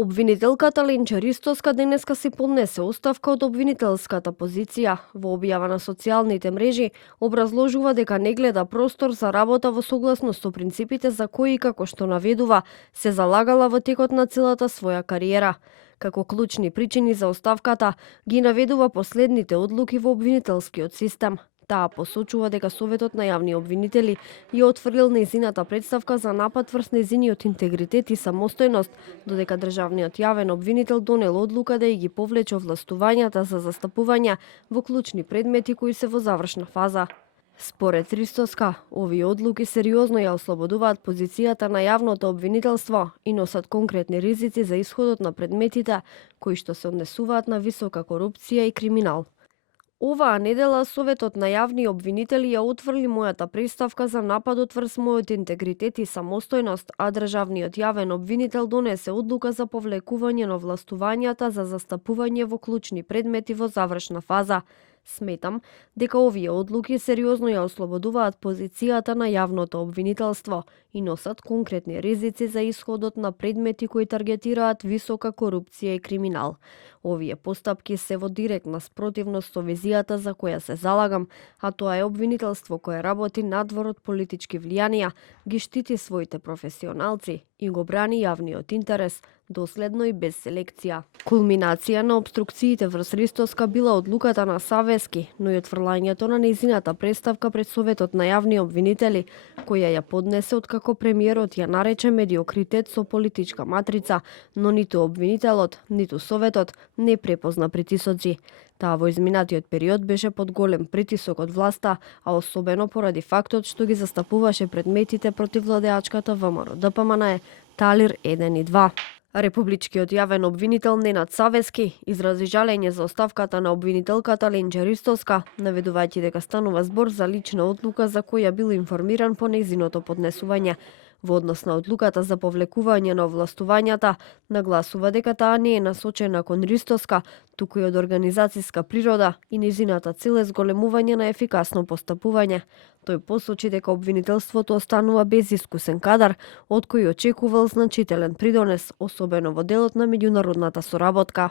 Обвинителката Ленча Ристоска денеска си поднесе оставка од обвинителската позиција. Во објава на социјалните мрежи образложува дека не гледа простор за работа во согласност со принципите за кои, како што наведува, се залагала во текот на целата своја кариера. Како клучни причини за оставката ги наведува последните одлуки во обвинителскиот систем. Таа посочува дека Советот на јавни обвинители ја отфрлил нејзината представка за напад врз нејзиниот интегритет и самостојност, додека државниот јавен обвинител донел одлука да ги повлече овластувањата за застапување во клучни предмети кои се во завршна фаза. Според Ристоска, овие одлуки сериозно ја ослободуваат позицијата на јавното обвинителство и носат конкретни ризици за исходот на предметите кои што се однесуваат на висока корупција и криминал. Оваа недела Советот на јавни обвинители ја отфрли мојата представка за нападот врз мојот интегритет и самостојност, а државниот јавен обвинител донесе одлука за повлекување на овластувањата за застапување во клучни предмети во завршна фаза. Сметам дека овие одлуки сериозно ја ослободуваат позицијата на јавното обвинителство и носат конкретни ризици за исходот на предмети кои таргетираат висока корупција и криминал. Овие постапки се во директна спротивност со визијата за која се залагам, а тоа е обвинителство кое работи надвор од политички влијанија, ги штити своите професионалци и го брани јавниот интерес, доследно и без селекција. Кулминација на обструкциите врз Ристоска била одлуката на Савески, но и отфрлањето на нејзината представка пред Советот на јавни обвинители, која ја поднесе откако премиерот ја нарече медиокритет со политичка матрица, но ниту обвинителот, ниту Советот не препозна притисоци. Таа во изминатиот период беше под голем притисок од власта, а особено поради фактот што ги застапуваше предметите против владеачката ВМРО-ДПМНЕ, Талир 1 и 2. Републичкиот јавен обвинител Ненад Савески изрази жалење за оставката на обвинителката Ленча Ристоска, наведувајќи дека станува збор за лична одлука за која бил информиран по нејзиното поднесување. Во однос на одлуката за повлекување на овластувањата, нагласува дека таа не е насочена кон Ристоска, туку и од организацијска природа и нејзината цел е зголемување на ефикасно постапување. Тој посочи дека обвинителството останува без искусен кадар, од кој очекувал значителен придонес, особено во делот на меѓународната соработка.